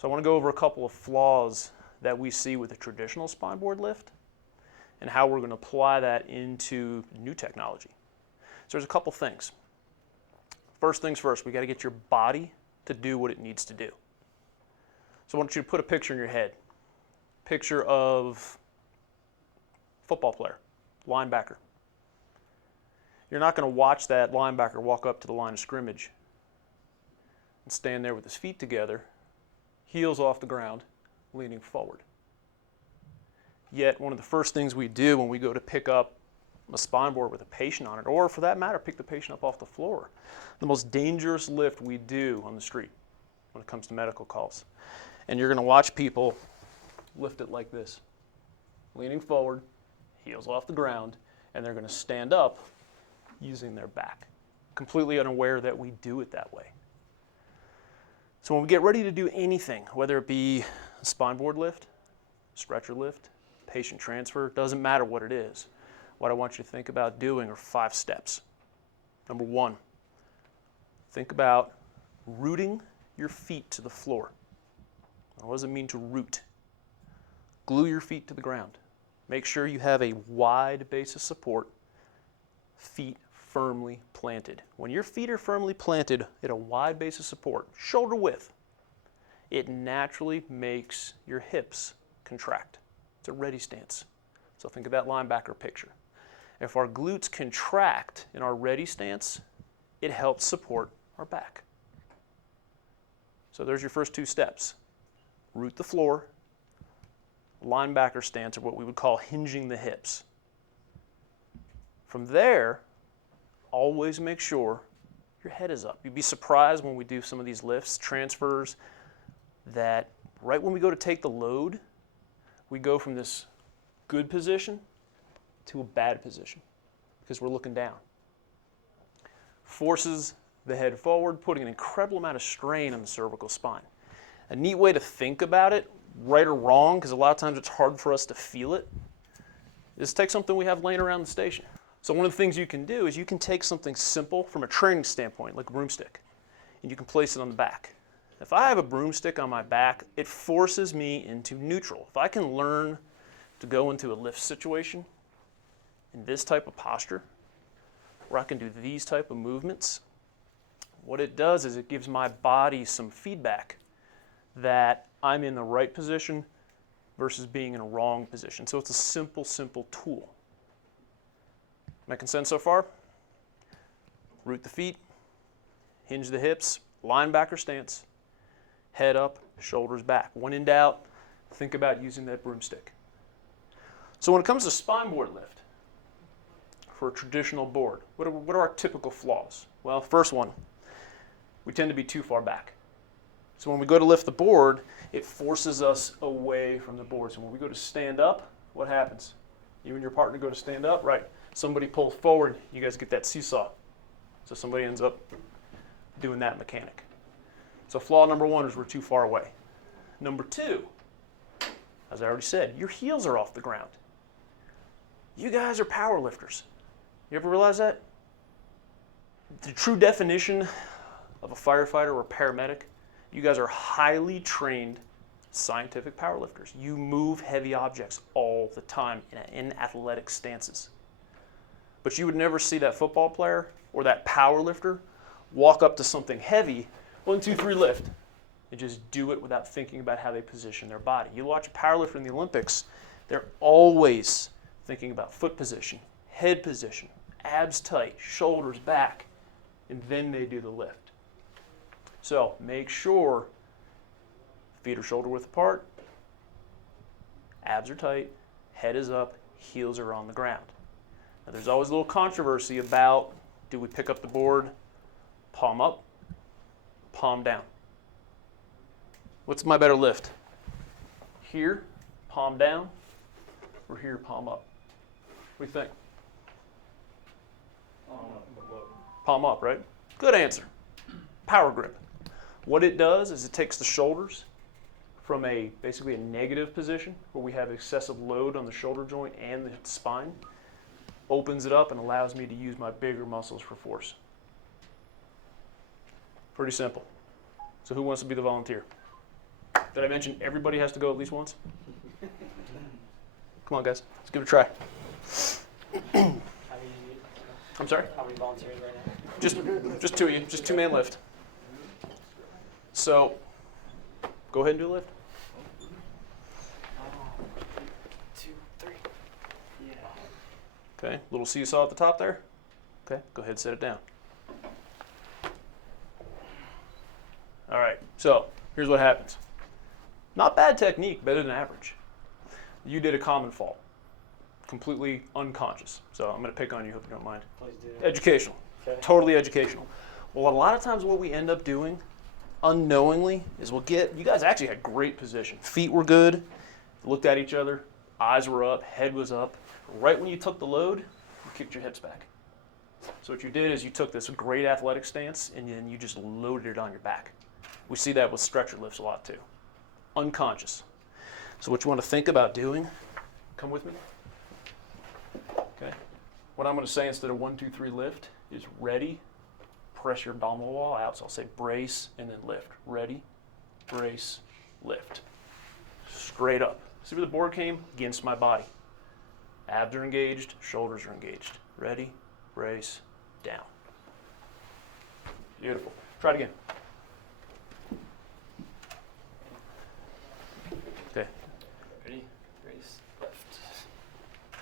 So I want to go over a couple of flaws that we see with a traditional spineboard lift and how we're going to apply that into new technology. So there's a couple things. First things first, we got to get your body to do what it needs to do. So I want you to put a picture in your head. Picture of football player, linebacker. You're not going to watch that linebacker walk up to the line of scrimmage and stand there with his feet together, heels off the ground, leaning forward. Yet one of the first things we do when we go to pick up a spineboard with a patient on it, or for that matter, pick the patient up off the floor, the most dangerous lift we do on the street when it comes to medical calls. And you're going to watch people lift it like this, leaning forward, heels off the ground, and they're going to stand up using their back, completely unaware that we do it that way. So when we get ready to do anything, whether it be a spineboard lift, stretcher lift, patient transfer, doesn't matter what it is, what I want you to think about doing are 5 steps. Number 1, think about rooting your feet to the floor. What does it mean to root? Glue your feet to the ground. Make sure you have a wide base of support, feet firmly planted. When your feet are firmly planted at a wide base of support, shoulder width, it naturally makes your hips contract. It's a ready stance. So think of that linebacker picture. If our glutes contract in our ready stance, it helps support our back. So there's your first 2 steps. Root the floor, linebacker stance, or what we would call hinging the hips. From there, always make sure your head is up. You'd be surprised when we do some of these lifts, transfers, that right when we go to take the load, we go from this good position to a bad position because we're looking down. Forces the head forward, putting an incredible amount of strain on the cervical spine. A neat way to think about it, right or wrong, because a lot of times it's hard for us to feel it, is take something we have laying around the station. So one of the things you can do is you can take something simple from a training standpoint, like a broomstick, and you can place it on the back. If I have a broomstick on my back, it forces me into neutral. If I can learn to go into a lift situation in this type of posture, where I can do these type of movements, what it does is it gives my body some feedback that I'm in the right position versus being in a wrong position. So it's a simple, simple tool. Making sense so far? Root the feet, hinge the hips, linebacker stance, head up, shoulders back. When in doubt, think about using that broomstick. So when it comes to spineboard lift, for a traditional board, what are our typical flaws? Well, first one, we tend to be too far back. So when we go to lift the board, it forces us away from the board. So when we go to stand up, what happens? You and your partner go to stand up, right? Somebody pulls forward, you guys get that seesaw. So somebody ends up doing that mechanic. So flaw number 1 is we're too far away. Number 2, as I already said, your heels are off the ground. You guys are power lifters. You ever realize that? The true definition of a firefighter or paramedic, you guys are highly trained scientific power lifters. You move heavy objects all the time in athletic stances. But you would never see that football player or that power lifter walk up to something heavy, 1, 2, 3, lift, and just do it without thinking about how they position their body. You watch a power lifter in the Olympics, they're always thinking about foot position, head position, abs tight, shoulders back, and then they do the lift. So make sure feet are shoulder width apart, abs are tight, head is up, heels are on the ground. Now there's always a little controversy about, do we pick up the board palm up, palm down? What's my better lift? Here, palm down, or here, palm up? What do you think? Palm up, right? Good answer. Power grip. What it does is it takes the shoulders from basically a negative position where we have excessive load on the shoulder joint and the spine, opens it up and allows me to use my bigger muscles for force. Pretty simple. So who wants to be the volunteer? Did I mention everybody has to go at least once? Come on, guys. Let's give it a try. I'm sorry? How many volunteers right now? Just two of you. Just two-man lift. So, go ahead and do a lift. 2, 3. Yeah. Okay, little seesaw at the top there. Okay, go ahead and set it down. All right, so here's what happens. Not bad technique, better than average. You did a common fault, completely unconscious. So I'm going to pick on you, hope you don't mind. Please do. Educational, Okay. totally educational. Well, a lot of times what we end up doing unknowingly is you guys actually had great position. Feet were good, looked at each other, eyes were up, head was up. Right when you took the load, you kicked your hips back. So what you did is you took this great athletic stance and then you just loaded it on your back. We see that with stretcher lifts a lot too. Unconscious. So what you want to think about doing, come with me. Okay. What I'm going to say instead of 1, 2, 3 lift is ready, press your abdominal wall out. So I'll say brace and then lift. Ready, brace, lift. Straight up. See where the board came? Against my body. Abs are engaged, shoulders are engaged. Ready, brace, down. Beautiful. Try it again. Okay. Ready, brace, left.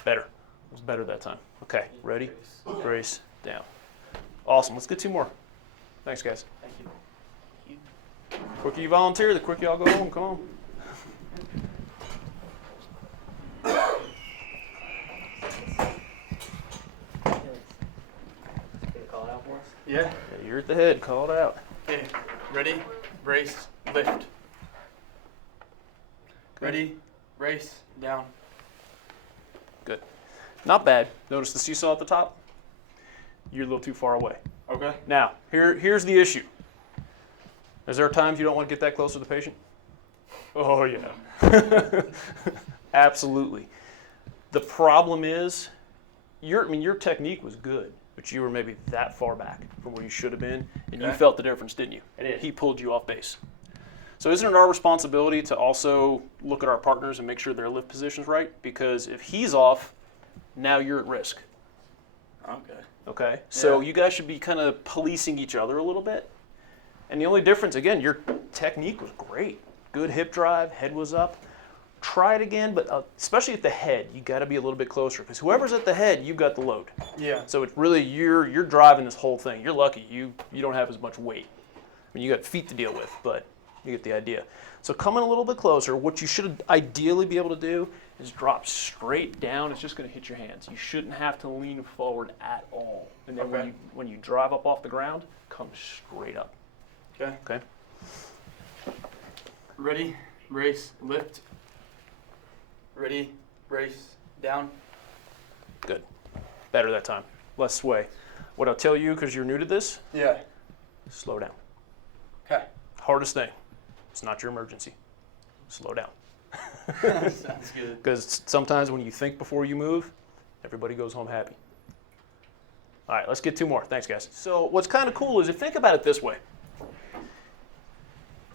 Better. It was better that time. Okay, ready, brace, down. Awesome. Let's get 2 more. Thanks, guys. Thank you. The quicker you volunteer, the quicker y'all go home. Come on. Call it out for us? Yeah. Yeah, you're at the head. Call it out. Okay. Ready, brace, lift. Ready, brace, down. Good. Not bad. Notice the seesaw at the top? You're a little too far away. Okay. Now, here's the issue. Is there times you don't want to get that close to the patient? Oh, yeah. Absolutely. The problem is, your technique was good, but you were maybe that far back from where you should have been, and you Okay. felt the difference, didn't you? I did. He pulled you off base. So isn't it our responsibility to also look at our partners and make sure their lift position's right? Because if he's off, now you're at risk. Okay. Okay? So Yeah. you guys should be kind of policing each other a little bit. And the only difference, again, your technique was great. Good hip drive, head was up. Try it again, but especially at the head, you got to be a little bit closer because whoever's at the head, you've got the load. Yeah. So it's really you're driving this whole thing. You're lucky you don't have as much weight. I mean, you got feet to deal with, but you get the idea. So coming a little bit closer, what you should ideally be able to do is drop straight down. It's just going to hit your hands. You shouldn't have to lean forward at all. And then Okay. when you drive up off the ground, come straight up. Okay. Okay. Ready, brace, lift. Ready, brace, down. Good. Better that time. Less sway. What I'll tell you, because you're new to this, Yeah. slow down. Okay. Hardest thing. It's not your emergency. Slow down. Sounds good. Because sometimes when you think before you move, everybody goes home happy. All right, let's get 2 more. Thanks, guys. So what's kind of cool is if think about it this way.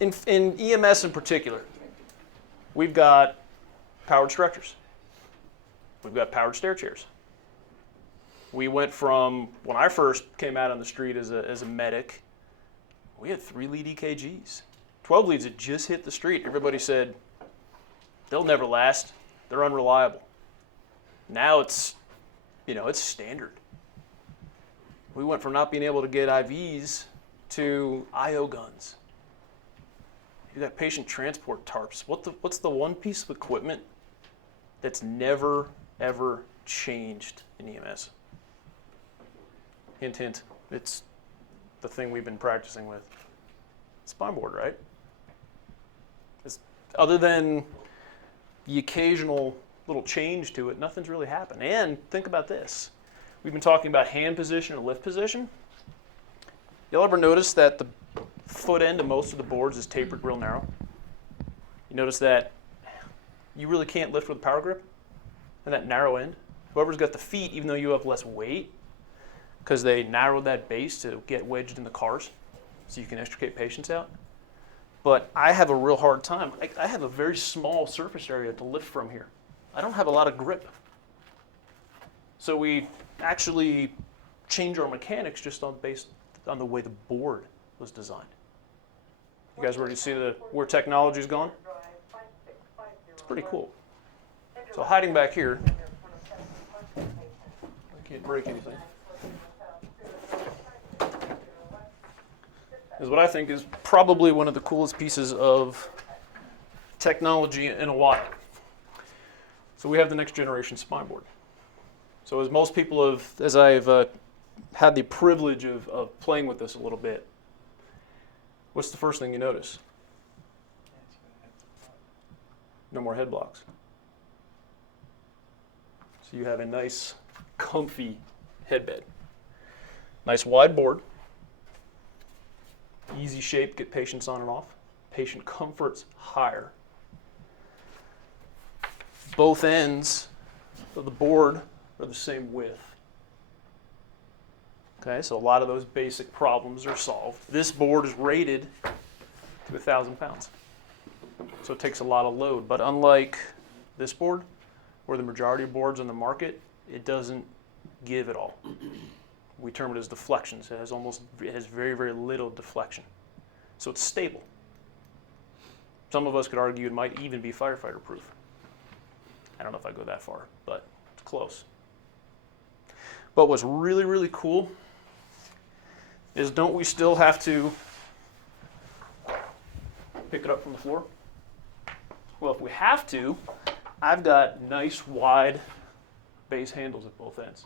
In EMS in particular, we've got powered stretchers. We've got powered stair chairs. We went from, when I first came out on the street as a medic, we had 3 lead EKGs. 12 leads had just hit the street. Everybody said, they'll never last. They're unreliable. Now it's standard. We went from not being able to get IVs to IO guns. You got patient transport tarps. What's the one piece of equipment that's never, ever changed in EMS? Hint, hint. It's the thing we've been practicing with. Spineboard, right? Other than the occasional little change to it, nothing's really happened. And think about this. We've been talking about hand position and lift position. Y'all ever notice that the foot end of most of the boards is tapered real narrow? You notice that you really can't lift with a power grip and that narrow end? Whoever's got the feet, even though you have less weight, because they narrowed that base to get wedged in the cars so you can extricate patients out, But I have a real hard time. I have a very small surface area to lift from here. I don't have a lot of grip. So we actually change our mechanics just based on the way the board was designed. You guys ready to see where technology's gone? It's pretty cool. So hiding back here, I can't break anything, is what I think is probably one of the coolest pieces of technology in a while. So we have the next generation spineboard. So as most people have, as I've had the privilege of playing with this a little bit, what's the first thing you notice? No more head blocks. So you have a nice, comfy headbed. Nice wide board. Easy shape, get patients on and off. Patient comfort's higher. Both ends of the board are the same width. Okay, so a lot of those basic problems are solved. This board is rated to 1,000 pounds. So it takes a lot of load. But unlike this board, where the majority of boards on the market, it doesn't give it all. We term it as deflections. It has very, very little deflection. So it's stable. Some of us could argue it might even be firefighter proof. I don't know if I go that far, but it's close. But what's really, really cool is, don't we still have to pick it up from the floor? Well, if we have to, I've got nice wide base handles at both ends.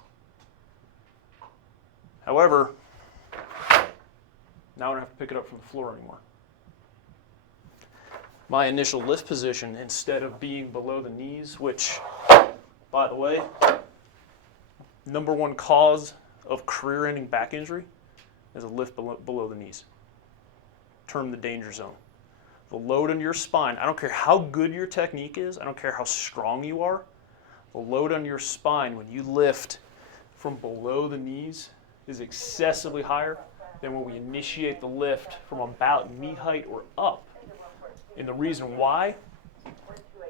However, now I don't have to pick it up from the floor anymore. My initial lift position, instead of being below the knees, which, by the way, #1 cause of career-ending back injury is a lift below the knees. Term the danger zone. The load on your spine, I don't care how good your technique is, I don't care how strong you are, the load on your spine when you lift from below the knees is excessively higher than when we initiate the lift from about knee height or up. And the reason why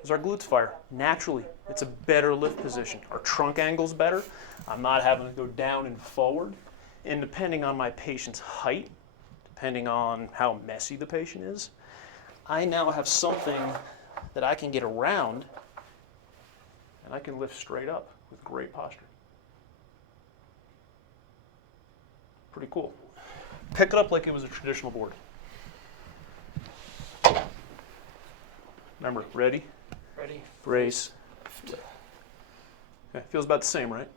is our glutes fire. Naturally, it's a better lift position. Our trunk angle's better. I'm not having to go down and forward. And depending on my patient's height, depending on how messy the patient is, I now have something that I can get around, and I can lift straight up with great posture. Pretty cool. Pick it up like it was a traditional board. Remember, ready, brace, lift. Okay, feels about the same, right?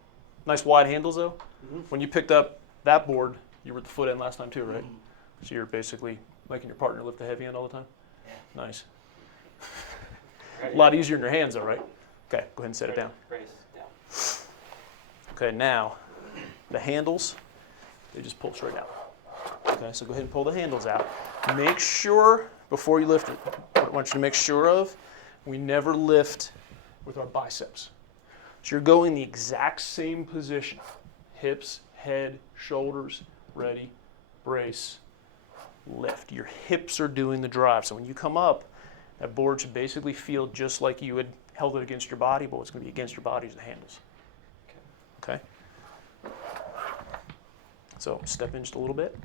Nice wide handles though. Mm-hmm. When you picked up that board, you were at the foot end last time too, right? Mm-hmm. So you're basically making your partner lift the heavy end all the time? Yeah. Nice. A lot easier in your hands though, right? Okay, go ahead and set it down. Brace down. Okay, now the handles, they just pull straight out. Okay, so go ahead and pull the handles out. Make sure, before you lift it, what I want you to make sure of, we never lift with our biceps. So you're going the exact same position. Hips, head, shoulders, ready, brace, lift. Your hips are doing the drive. So when you come up, that board should basically feel just like you had held it against your body, but what's going to be against your body is the handles. Okay? So step in just a little bit.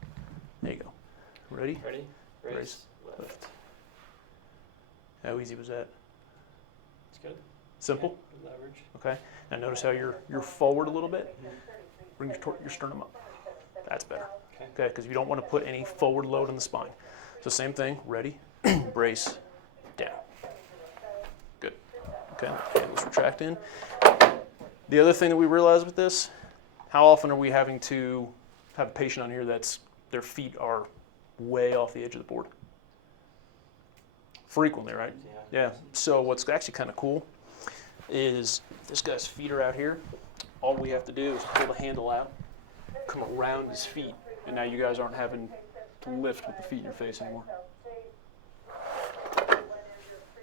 There you go. Ready? Ready? Brace, lift. How easy was that? It's good. Simple? Yeah, leverage. Okay. Now notice how you're forward a little bit. Bring your sternum up. That's better. Okay, because you don't want to put any forward load on the spine. So same thing. Ready? Brace, down. Good. Okay. Let's retract in. The other thing that we realize with this, how often are we having to have a patient on here that's their feet are way off the edge of the board? Frequently, right? Yeah. So what's actually kind of cool is this guy's feet are out here. All we have to do is pull the handle out, come around his feet, and now you guys aren't having to lift with the feet in your face anymore.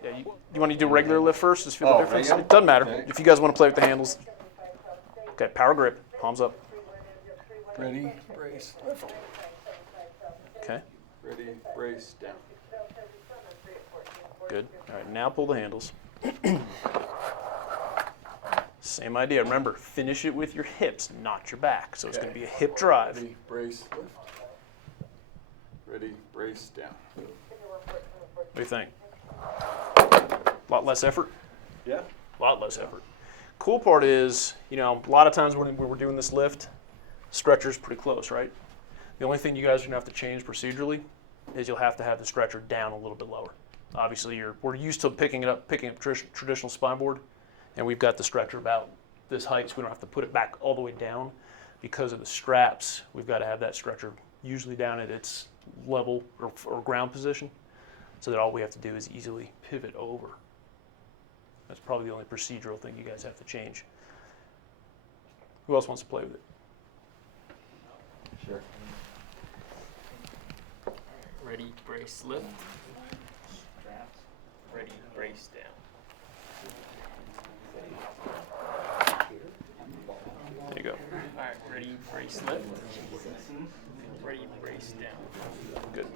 Yeah, you want to do regular lift first? Just feel the difference? Regular? It doesn't matter. Okay. If you guys want to play with the handles. Okay, power grip, palms up. Ready, brace, lift. Okay. Ready, brace, down. Good. All right, now pull the handles. Same idea. Remember, finish it with your hips, not your back. So it's going to be a hip drive. Ready, brace, lift. Ready, brace, down. What do you think? A lot less effort? Yeah. A lot less effort. Cool part is, you know, a lot of times when we're doing this lift, stretcher's pretty close, right? The only thing you guys are gonna have to change procedurally is you'll have to have the stretcher down a little bit lower. Obviously, we're used to picking up traditional spine board, and we've got the stretcher about this height, so we don't have to put it back all the way down. Because of the straps, we've got to have that stretcher usually down at its level or ground position, so that all we have to do is easily pivot over. That's probably the only procedural thing you guys have to change. Who else wants to play with it? Sure. Ready, brace, lift. Ready, brace, down. There you go. All right, ready, brace, lift. Ready, brace, down. Good.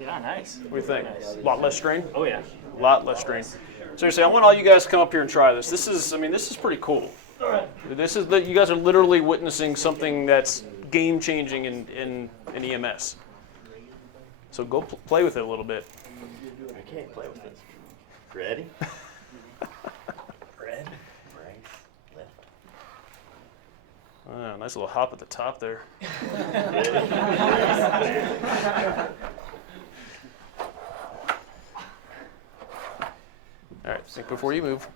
Yeah, nice. What do you think? Nice. A lot less strain? Oh yeah. A lot less strain. Seriously, I want all you guys to come up here and try this. This is pretty cool. All right. You guys are literally witnessing something that's game-changing in EMS. So go play with it a little bit. I can't play with this. Ready? Red, brace, lift. Oh, nice little hop at the top there. Ready, brace, All right, think before you move.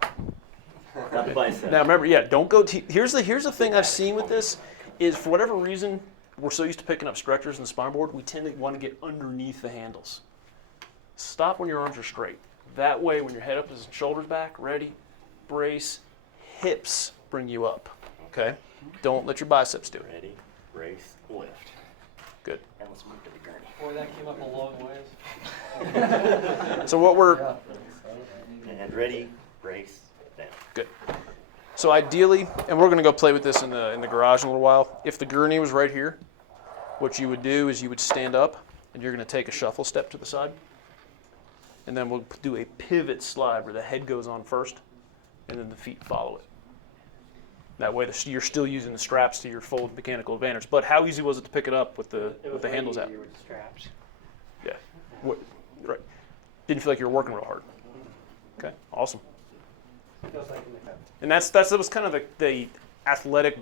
Not the bicep. Now remember, yeah, don't go. Here's the thing I've seen with this is, for whatever reason, we're so used to picking up stretchers and spine board, we tend to want to get underneath the handles. Stop when your arms are straight. That way, when your head up is shoulders back, ready, brace, hips bring you up. Okay? Don't let your biceps do it. Ready, brace, lift. Good. And let's move to the gurney. Boy, that came up a long ways. So what we're And ready, brace, down. good. So ideally, and we're going to go play with this in the garage in a little while. If the gurney was right here, what you would do is you would stand up, and you're going to take a shuffle step to the side, and then we'll do a pivot slide where the head goes on first, and then the feet follow it. That way, you're still using the straps to your full mechanical advantage. But how easy was it to pick it up with the handles out? With straps. Yeah. Right. Didn't feel like you were working real hard. Okay. Awesome. And that was kind of the athletic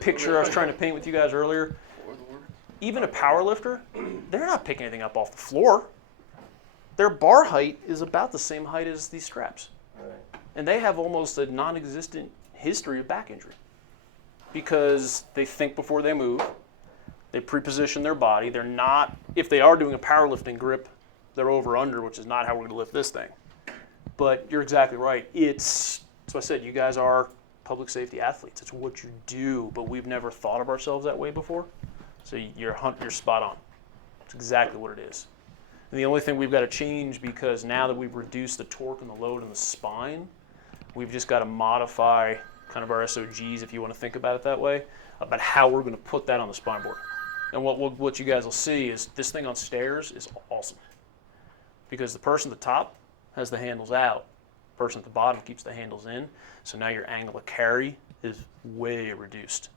picture I was trying to paint with you guys earlier. Even a power lifter, they're not picking anything up off the floor. Their bar height is about the same height as these straps. And they have almost a non-existent history of back injury because they think before they move. They pre-position their body. They're not, if they are doing a powerlifting grip, they're over under, which is not how we're going to lift this thing. But you're exactly right. That's what I said. You guys are public safety athletes. It's what you do, but we've never thought of ourselves that way before. So you're spot on. It's exactly what it is. And the only thing we've got to change, because now that we've reduced the torque and the load in the spine, we've just got to modify kind of our SOGs, if you want to think about it that way, about how we're going to put that on the spine board. And what you guys will see is this thing on stairs is awesome. Because the person at the top has the handles out, the person at the bottom keeps the handles in, so now your angle of carry is way reduced.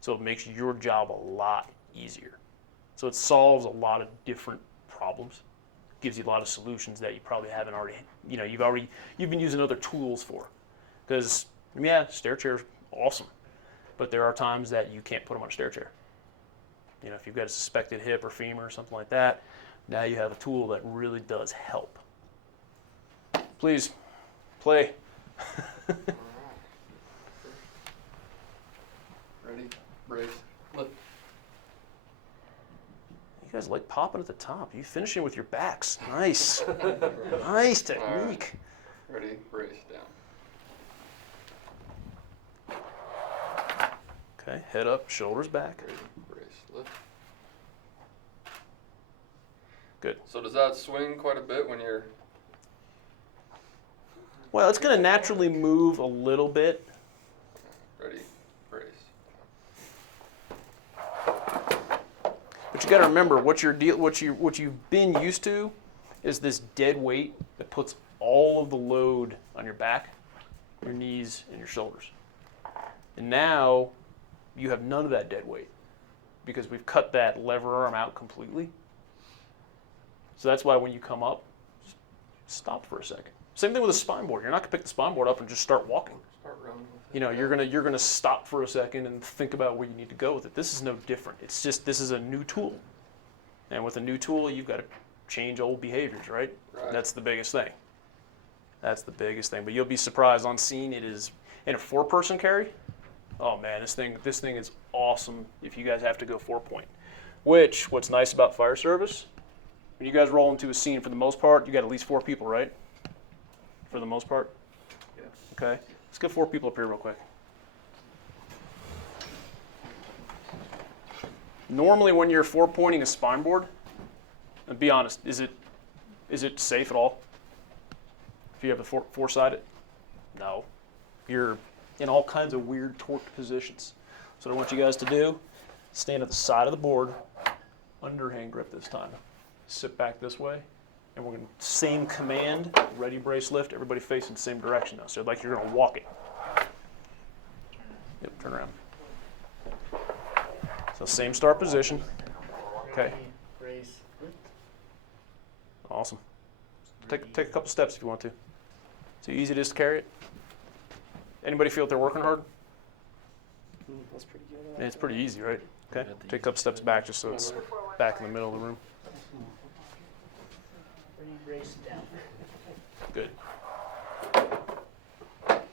So it makes your job a lot easier. So it solves a lot of different problems, gives you a lot of solutions that you probably haven't already, you've been using other tools for. Because, yeah, stair chair is awesome, but there are times that you can't put them on a stair chair. If you've got a suspected hip or femur or something like that, now you have a tool that really does help. Please, play. Ready, brace, lift. You guys like popping at the top. You finishing with your backs. Nice. Nice technique. Ready, brace, down. Okay, head up, shoulders back. Ready, brace, lift. Good. So does that swing quite a bit when you're... Well, it's going to naturally move a little bit. Ready, brace. But you got to remember what you've been used to is this dead weight that puts all of the load on your back, your knees, and your shoulders. And now you have none of that dead weight because we've cut that lever arm out completely. So that's why when you come up, just stop for a second. Same thing with a spine board. You're not gonna pick the spine board up and just start walking. Start running with it. You know, you're gonna stop for a second and think about where you need to go with it. This is no different. It's just this is a new tool, and with a new tool, you've got to change old behaviors, right? Right. That's the biggest thing. That's the biggest thing. But you'll be surprised on scene. It is in a 4-person carry. Oh man, this thing is awesome. If you guys have to go 4-point, what's nice about fire service, when you guys roll into a scene, for the most part, you got at least 4 people, right? For the most part. Yeah. Okay. Let's get 4 people up here real quick. Normally, when you're 4-pointing a spine board, and be honest, is it safe at all? If you have a 4-sided, no. You're in all kinds of weird torqued positions. So what I want you guys to do, stand at the side of the board, underhand grip this time. Sit back this way, and we're going to same command, ready, brace, lift. Everybody facing the same direction now. So like you're going to walk it. Yep, turn around. So same start position. Okay. Brace, lift. Awesome. Take a couple steps if you want to. So easy it is to carry it. Anybody feel like they're working hard? That's pretty good. Yeah, it's pretty easy, right? Okay. Take a couple steps back just so it's back in the middle of the room. Ready, brace, down. Good.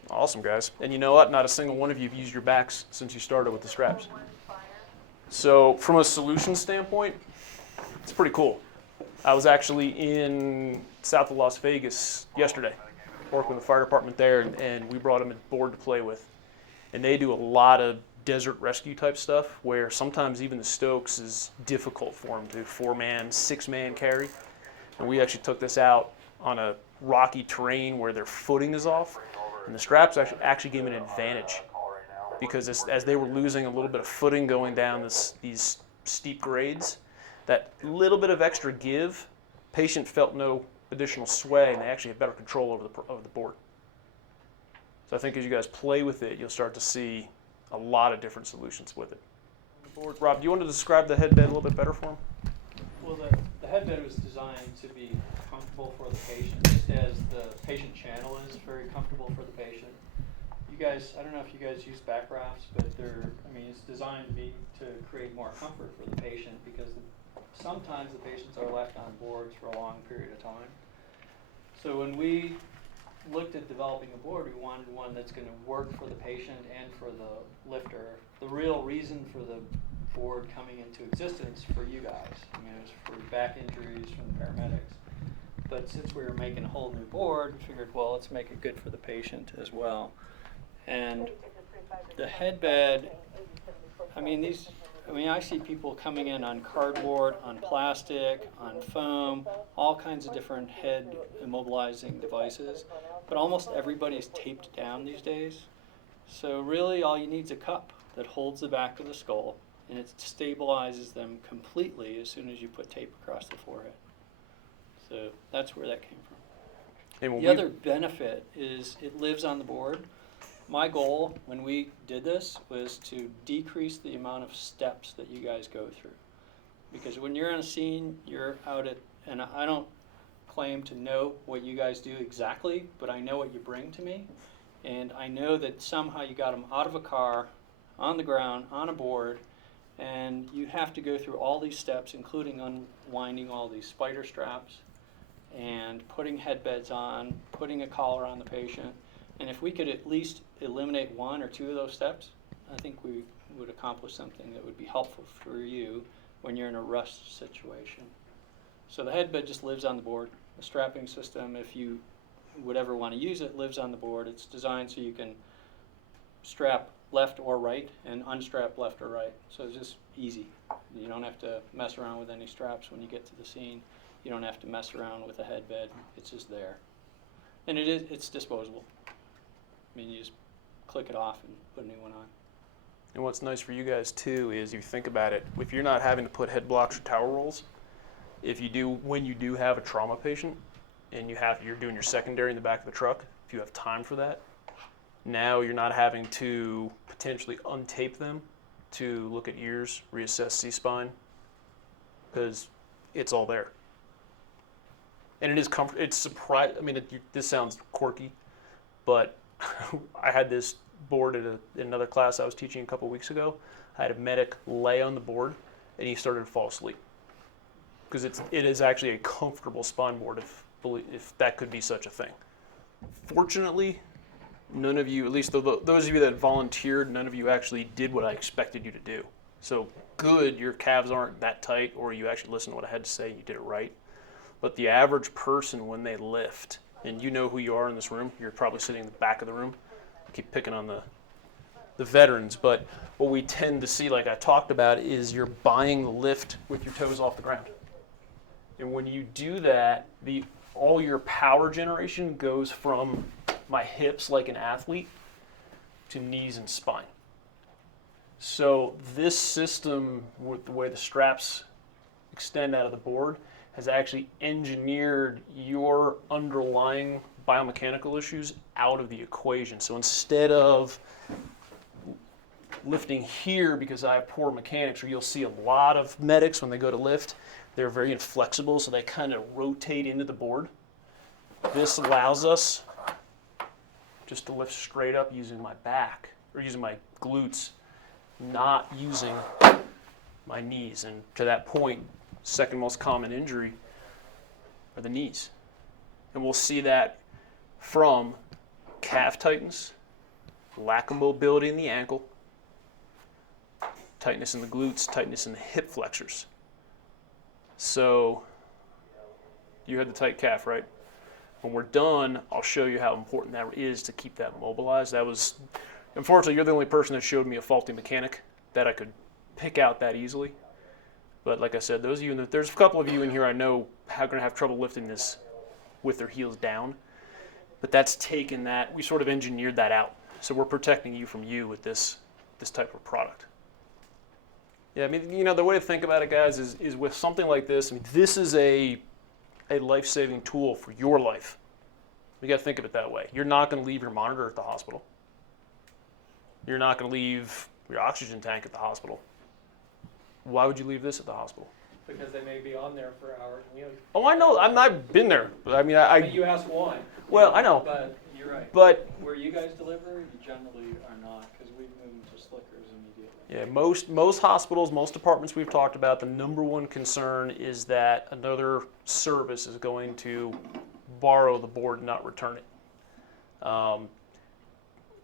Awesome, guys. And you know what? Not a single one of you have used your backs since you started with the straps. So from a solution standpoint, it's pretty cool. I was actually in south of Las Vegas yesterday, working with the fire department there, and we brought them a board to play with. And they do a lot of desert rescue type stuff where sometimes even the Stokes is difficult for them to 4-man, 6-man carry. And we actually took this out on a rocky terrain where their footing is off, and the straps actually gave them an advantage because as they were losing a little bit of footing going down these steep grades, that little bit of extra give, patient felt no additional sway, and they actually had better control over the board. So I think as you guys play with it, you'll start to see a lot of different solutions with it. Rob, do you want to describe the headbed a little bit better for him? Well, the headbed was designed to be comfortable for the patient, just as the patient channel is very comfortable for the patient. You guys, I don't know if you guys use back rafts, but it's designed to create more comfort for the patient because sometimes the patients are left on boards for a long period of time. So when we looked at developing a board, we wanted one that's going to work for the patient and for the lifter. The real reason for the board coming into existence for you guys, it was for back injuries from the paramedics. But since we were making a whole new board, we figured, well, let's make it good for the patient as well. And the headbed, I see people coming in on cardboard, on plastic, on foam, all kinds of different head immobilizing devices. But almost everybody's taped down these days. So really all you need is a cup that holds the back of the skull, and it stabilizes them completely as soon as you put tape across the forehead. So that's where that came from. The other benefit is it lives on the board. My goal when we did this was to decrease the amount of steps that you guys go through. Because when you're on a scene, you're out at, and I don't claim to know what you guys do exactly, but I know what you bring to me. And I know that somehow you got them out of a car, on the ground, on a board, and you have to go through all these steps, including unwinding all these spider straps and putting headbeds on, putting a collar on the patient. And if we could at least eliminate 1 or 2 of those steps, I think we would accomplish something that would be helpful for you when you're in a rush situation. So the headbed just lives on the board. The strapping system, if you would ever want to use it, lives on the board. It's designed so you can strap left or right and unstrap left or right. So it's just easy. You don't have to mess around with any straps when you get to the scene. You don't have to mess around with a headbed. It's just there. And it's disposable. You just click it off and put a new one on. And what's nice for you guys too is you think about it, if you're not having to put head blocks or tower rolls, when you do have a trauma patient and you're doing your secondary in the back of the truck, if you have time for that, now you're not having to potentially untape them to look at ears, reassess C-spine, because it's all there. And it is it's surprising. I mean, this sounds quirky, but I had this board at another class I was teaching a couple weeks ago. I had a medic lay on the board, and he started to fall asleep. Because it is actually a comfortable spine board, if that could be such a thing. Fortunately, none of you, at least those of you that volunteered, none of you actually did what I expected you to do. So good, your calves aren't that tight, or you actually listened to what I had to say, you did it right. But the average person, when they lift, and you know who you are in this room, you're probably sitting in the back of the room. I keep picking on the veterans, but what we tend to see, like I talked about, is you're buying the lift with your toes off the ground. And when you do that, all your power generation goes from my hips like an athlete to knees and spine. So this system, with the way the straps extend out of the board, has actually engineered your underlying biomechanical issues out of the equation. So instead of lifting here because I have poor mechanics, or you'll see a lot of medics when they go to lift, they're very inflexible, so they kind of rotate into the board. This allows us just to lift straight up using my back, or using my glutes, not using my knees. And to that point, second most common injury are the knees. And we'll see that from calf tightness, lack of mobility in the ankle, tightness in the glutes, tightness in the hip flexors. So you had the tight calf, right? When we're done, I'll show you how important that is to keep that mobilized. Unfortunately, you're the only person that showed me a faulty mechanic that I could pick out that easily. But like I said, there's a couple of you in here I know are going to have trouble lifting this with their heels down. But that's taken that, we sort of engineered that out. So we're protecting you from you with this type of product. Yeah, I mean, the way to think about it, guys, is with something like this, I mean, this is a life-saving tool for your life. You got to think of it that way. You're not going to leave your monitor at the hospital. You're not going to leave your oxygen tank at the hospital. Why would you leave this at the hospital? Because they may be on there for hours. Oh, I know. I've been there. But I mean, You asked why. Well, I know. But you're right. But Where you guys deliver, you generally are not, because we've moved to slickers immediately. yeah, most hospitals, most departments we've talked about, the number one concern is that another service is going to borrow the board and not return it.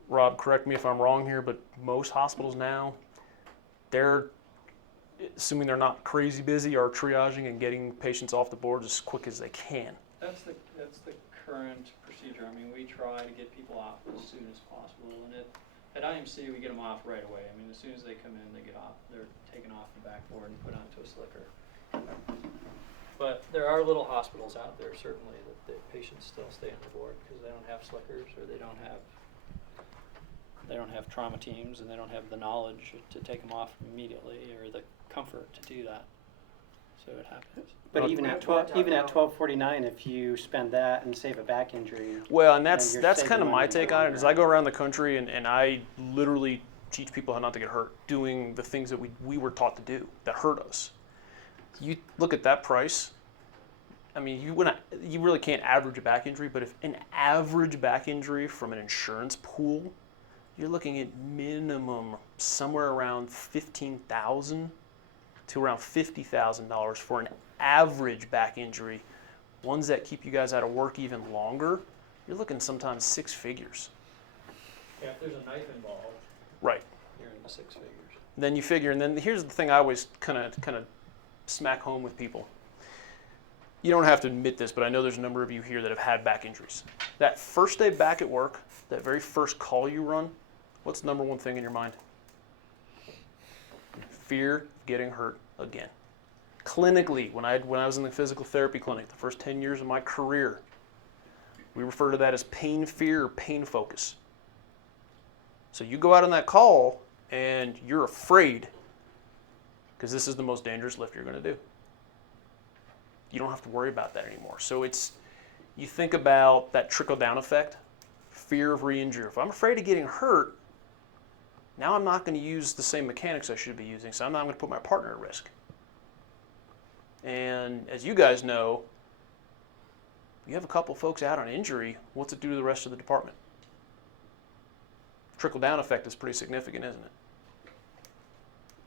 Rob, correct me if I'm wrong here, but most hospitals now, they're, assuming they're not crazy busy, are triaging and getting patients off the boards as quick as they can. That's the current procedure. I mean, we try to get people off as soon as possible, and at IMC we get them off right away. I mean, as soon as they come in, they get off. They're taken off the backboard and put onto a slicker. But there are little hospitals out there, certainly, that the patients still stay on the board because they don't have slickers, or they don't have trauma teams, and they don't have the knowledge to take them off immediately, or the comfort to do that. So it happens. But even at 1249, if you spend that and save a back injury. Well, and that's you're kind saving of my money take on it. Is I go around the country and I literally teach people how not to get hurt, doing the things that we were taught to do that hurt us. You look at that price. I mean, you really can't average a back injury, but if an average back injury from an insurance pool, you're looking at minimum somewhere around $15,000 to around $50,000 for an average back injury. Ones that keep you guys out of work even longer, you're looking sometimes six figures. Yeah, if there's a knife involved, Right. you're in the six figures. Then you figure, and then here's the thing I always kind of smack home with people. You don't have to admit this, but I know there's a number of you here that have had back injuries. That first day back at work, that very first call you run, what's the number one thing in your mind? Fear of getting hurt again. Clinically, when I was in the physical therapy clinic, the first 10 years of my career, we refer to that as pain fear or pain focus. So you go out on that call and you're afraid because this is the most dangerous lift you're going to do. you don't have to worry about that anymore. So you think about that trickle-down effect, fear of re-injury. If I'm afraid of getting hurt, now I'm not going to use the same mechanics I should be using, so I'm not going to put my partner at risk. And as you guys know, you have a couple folks out on injury, what's it do to the rest of the department? Trickle-down effect is pretty significant, isn't it?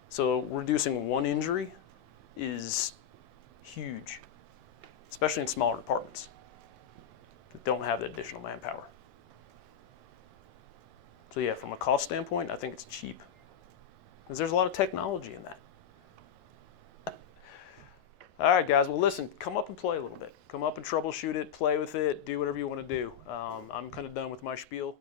So reducing one injury is huge, especially in smaller departments that don't have the additional manpower. So yeah, from a cost standpoint, I think it's cheap, because there's a lot of technology in that. All right, guys, well listen, come up and play a little bit. Come up and troubleshoot it, play with it, do whatever you want to do. I'm kind of done with my spiel.